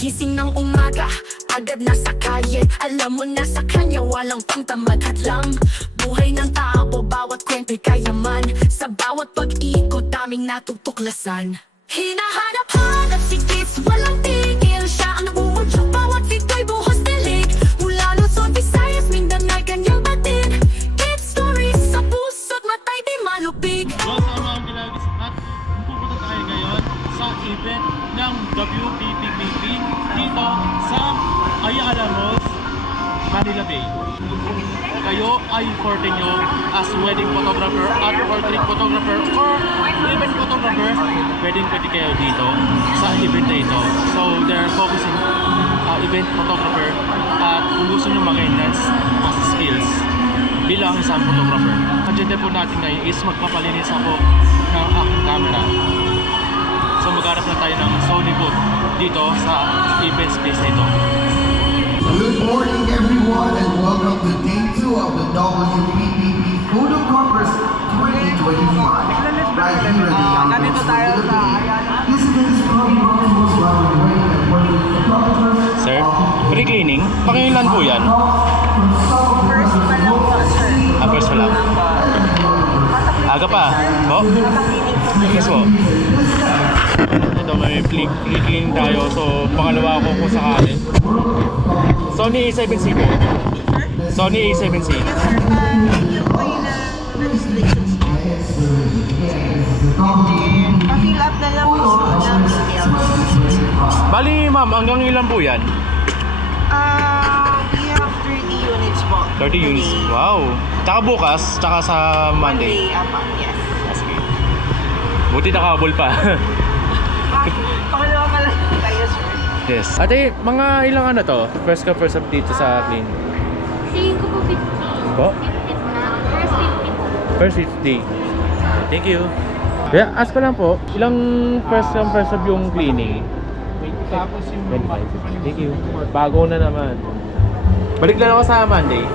Pagising ng umaga, agad nasa kalye. Alam mo na sa kanya walang pangtamad lang. Buhay ng tao, bawat kwento'y kayaman. Sa bawat pag-ikot, daming natutuklasan. Hinahanap-hanap si Kids, walang tigil. Siya ang namumudyo, bawat video'y buhos tilig. Mula Luzon, Visayas, Mindanao, kanyang batin. Kids stories sa puso't matay di malupig. So sa mga kilagis at pupunta tayo ngayon sa event ng WPPPP dito sa Ayala Malls, Manila Bay. Kayo ay forte nyo as wedding photographer at portrait photographer or event photographer, pwede kayo dito sa event na ito. So they're focusing event photographer at kung gusto nyo mag-enhance as skills bilang isang photographer. Agenda po natin ngayon is magpapalinis ako ng aking camera. So magharap na tayo ng Sony booth dito sa event space na ito. Good morning everyone and welcome to day 2 of the WPPP Photo Congress 2025 right here in the Nandito tayo sa This event is probably one of the most vibrant wedding and portrait photographers. Sir, free cleaning? Pakilan po yan? First pa lang po, sir. First pa lang. Aga pa? Po? Yes po. Ito, may free cleaning tayo. So, pangalawa ko kung sakali. Sony A7C po. Sony A7C. Yes, sir. Yung po yun ang restrictions po. Pa-fill up na lang po ng details. Bali, ma'am, hanggang ilan po yan? We have 30 units po. 30 units. Today. Wow. Tsaka bukas, tsaka sa Monday. Monday, yes. Sige. Buti nakabol pa. Pangalawa pa lang tayo, sir. Yes. Ate, mga ilang ano to? First ka first up dito sa clean. Tingin ko po 50. Po? 50 na. First 50 po. First 50. Thank you. Kaya ask ko lang po, ilang first come first up yung cleaning? 25. Thank you. Bago na naman. Balik lang ako sa Monday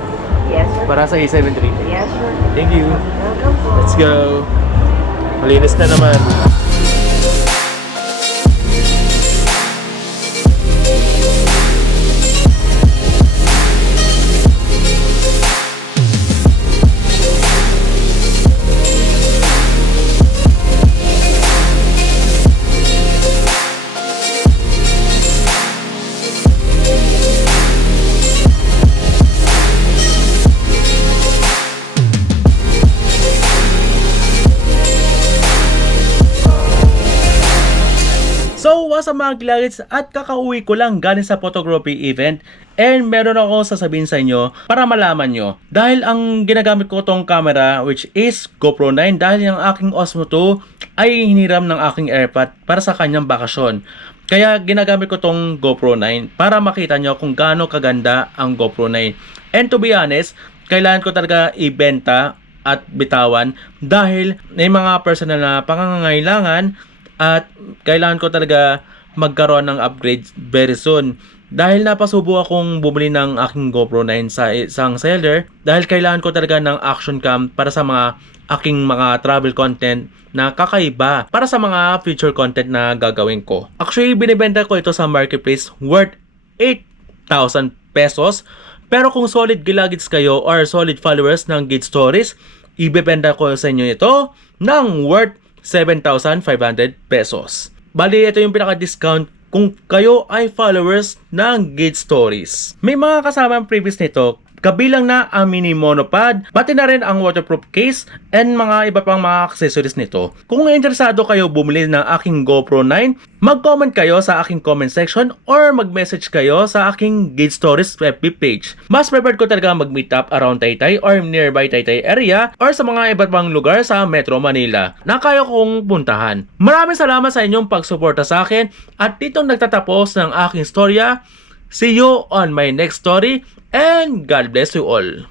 Yes, sir. para sa A73. Yes, sir. Thank you. Welcome po. Let's go. Malinis na naman. So, what's up mga kilagits at kakauwi ko lang galing sa photography event and meron ako sasabihin sa inyo para malaman nyo. Dahil ang ginagamit ko tong camera which is GoPro 9 dahil yung aking Osmo 2 ay hiniram ng aking AirPod para sa kanyang bakasyon. Kaya ginagamit ko tong GoPro 9 para makita nyo kung gaano kaganda ang GoPro 9. And to be honest, kailangan ko talaga ibenta at bitawan dahil may mga personal na pangangailangan at kailangan ko talaga magkaroon ng upgrade very soon. Dahil napasubo akong bumili ng aking GoPro 9 sa isang seller dahil kailangan ko talaga ng action cam para sa mga aking mga travel content na kakaiba para sa mga future content na gagawin ko. Actually, binibenta ko ito sa marketplace worth 8,000 pesos. Pero kung solid gilagits kayo or solid followers ng Gate Stories, ibebenta ko sa inyo ito ng worth 7,500 pesos. Bali, ito yung pinaka-discount kung kayo ay followers ng Gate Stories. May mga kasama ang previous nito, kabilang na ang mini monopod, pati na rin ang waterproof case, and mga iba pang mga accessories nito. Kung interesado kayo bumili ng aking GoPro 9, mag-comment kayo sa aking comment section or mag-message kayo sa aking Gate Stories FB page. Mas preferred ko talaga mag-meet up around Taytay or nearby Taytay area or sa mga iba't pang lugar sa Metro Manila na kaya kong puntahan. Maraming salamat sa inyong pagsuporta sa akin at ditong nagtatapos ng aking storya. See you on my next story and God bless you all.